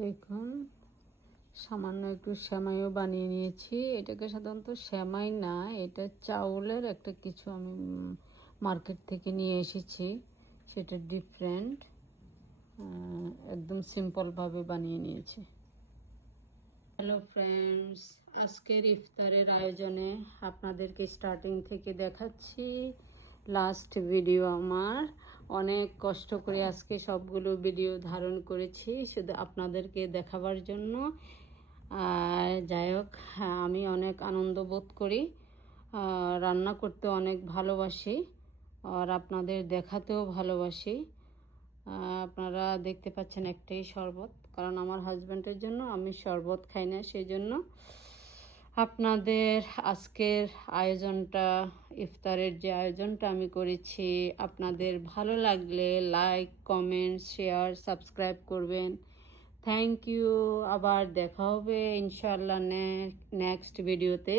দেখুন সামান্য একটু সেমাইও বানিয়ে নিয়েছি। এটাকে সাধারণত সেমাই না, এটা চাউলের একটা কিছু আমি মার্কেট থেকে নিয়ে এসেছি, সেটা ডিফারেন্ট। একদম সিম্পলভাবে বানিয়ে নিয়েছি। হ্যালো ফ্রেন্ডস, আজকের ইফতারের আয়োজনে আপনাদেরকে স্টার্টিং থেকে দেখাচ্ছি লাস্ট ভিডিও। আমার অনেক কষ্ট করে আজকে সবগুলো ভিডিও ধারণ করেছি শুধু আপনাদেরকে দেখাবার জন্য। আর যাই হোক, আমি অনেক আনন্দ বোধ করি, রান্না করতে অনেক ভালোবাসি, আর আপনাদের দেখাতেও ভালোবাসি। আপনারা দেখতে পাচ্ছেন একটাই শরবত, কারণ আমার হাজব্যান্ডের জন্য আমি শরবত খাই না, সেই জন্য আপনাদের আজকের আয়োজনটা, ইফতারের যে আয়োজনটা আমি করেছি, আপনাদের ভালো লাগলে লাইক, কমেন্ট, শেয়ার, সাবস্ক্রাইব করবেন। Thank you. আবার দেখা হবে ইনশাআল্লাহ নেক্সট ভিডিওতে।